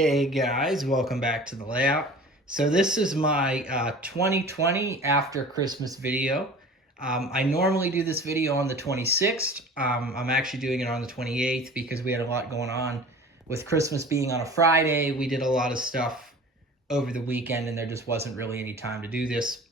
Hey guys, welcome back to the layout. So this is my 2020 after Christmas video. I normally do this video on the 26th. I'm actually doing it on the 28th because we had a lot going on. With Christmas being on a Friday, we did a lot of stuff over the weekend and there just wasn't really any time to do this.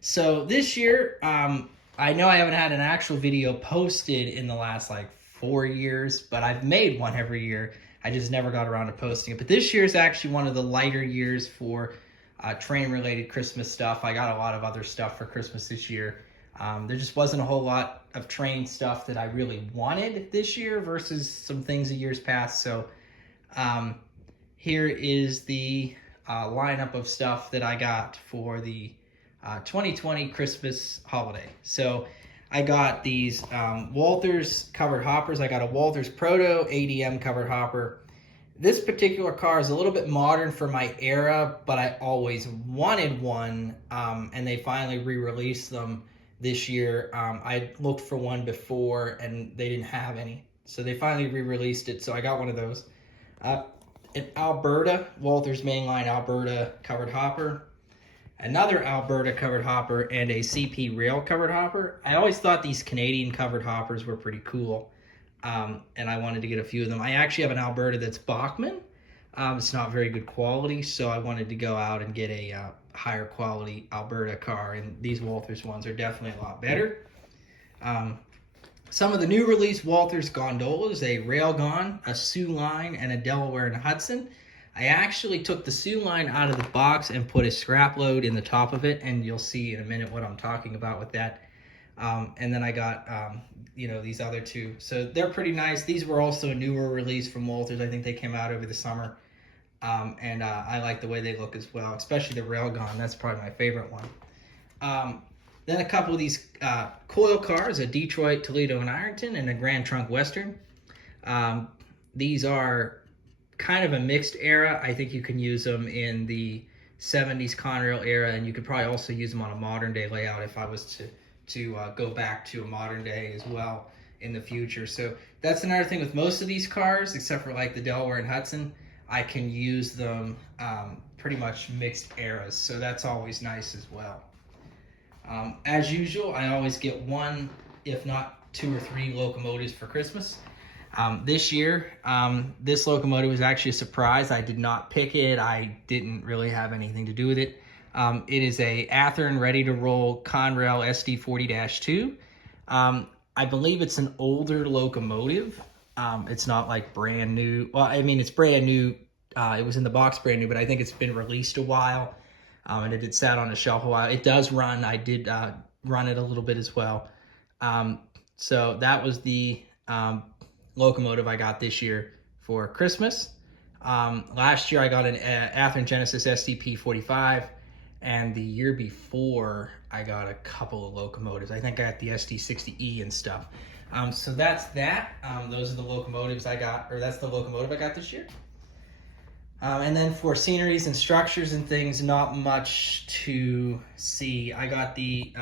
So this year, I know I haven't had an actual video posted in the last like 4 years, but I've made one every year. I just never got around to posting it. But this year is actually one of the lighter years for train-related Christmas stuff. I got a lot of other stuff for Christmas this year. There just wasn't a whole lot of train stuff that I really wanted this year versus some things of years past. So here is the lineup of stuff that I got for the 2020 Christmas holiday. So I got these Walthers covered hoppers. I got a Walthers Proto ADM covered hopper. This particular car is a little bit modern for my era, but I always wanted one, and they finally re-released them this year. I looked for one before, and they didn't have any. So they finally re-released it, so I got one of those. An Alberta, Walthers Mainline Alberta covered hopper. Another Alberta covered hopper, and a CP Rail covered hopper. I always thought these Canadian covered hoppers were pretty cool, and I wanted to get a few of them. I actually have an Alberta that's Bachmann. It's not very good quality, so I wanted to go out and get a higher quality Alberta car, and these Walthers ones are definitely a lot better. Some of the new release Walthers gondolas, a Railgon, a Soo Line, and a Delaware and Hudson. I actually took the Soo Line out of the box and put a scrap load in the top of it, and you'll see in a minute what I'm talking about with that. And then I got, these other two. So they're pretty nice. These were also a newer release from Walthers. I think they came out over the summer. And I like the way they look as well, especially the Railgon. That's probably my favorite one. Then a couple of these coil cars, a Detroit, Toledo, and Ironton, and a Grand Trunk Western. These are kind of a mixed era. I think you can use them in the 70s Conrail era, and you could probably also use them on a modern day layout if I was to go back to a modern day as well in the future. So that's another thing with most of these cars, except for like the Delaware and Hudson, I can use them pretty much mixed eras. So that's always nice as well. As usual, I always get one, if not 2 or 3 locomotives for Christmas. This year, this locomotive was actually a surprise. I did not pick it. I didn't really have anything to do with it. It is a Athearn Ready to Roll Conrail SD40-2. I believe it's an older locomotive. It's not like brand new. Well, I mean, it's brand new. It was in the box brand new, but I think it's been released a while. And it had sat on a shelf a while. It does run. I did run it a little bit as well. So that was the locomotive I got this year for Christmas. Last year I got an Athearn Genesis SDP45, and the year before I got a couple of locomotives. I think I got the SD60E and stuff. So that's that. Those are the locomotives I got, or that's the locomotive I got this year. And then for sceneries and structures and things, not much to see. I got the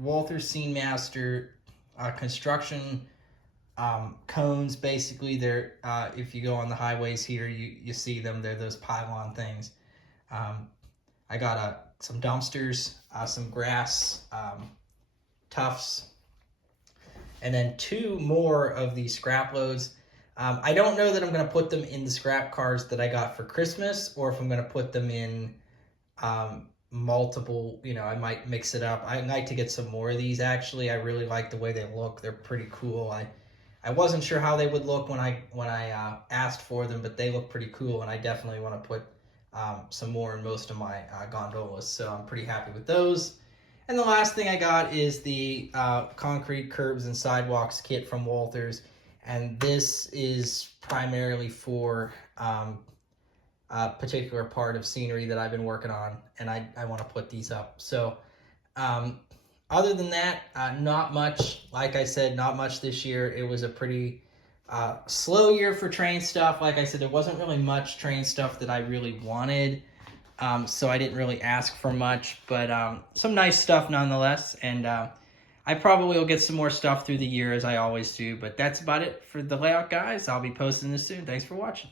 Walthers Scenemaster construction cones. Basically, they're if you go on the highways here, you see them. They're those pylon things. I got some dumpsters, some grass tufts, and then 2 more of these scrap loads. I don't know that I'm going to put them in the scrap cars that I got for Christmas, or if I'm going to put them in multiple, I might mix it up. I'd like to get some more of these, actually. I really like the way they look. They're pretty cool. I wasn't sure how they would look when I asked for them, but they look pretty cool, and I definitely want to put some more in most of my gondolas, so I'm pretty happy with those. And the last thing I got is the concrete curbs and sidewalks kit from Walthers, and this is primarily for a particular part of scenery that I've been working on, and I want to put these up. So other than that, not much. Like I said, not much this year. It was a pretty slow year for train stuff. Like I said, there wasn't really much train stuff that I really wanted, so I didn't really ask for much, but some nice stuff nonetheless. And I probably will get some more stuff through the year, as I always do, but that's about it for the layout, guys. I'll be posting this soon. Thanks for watching.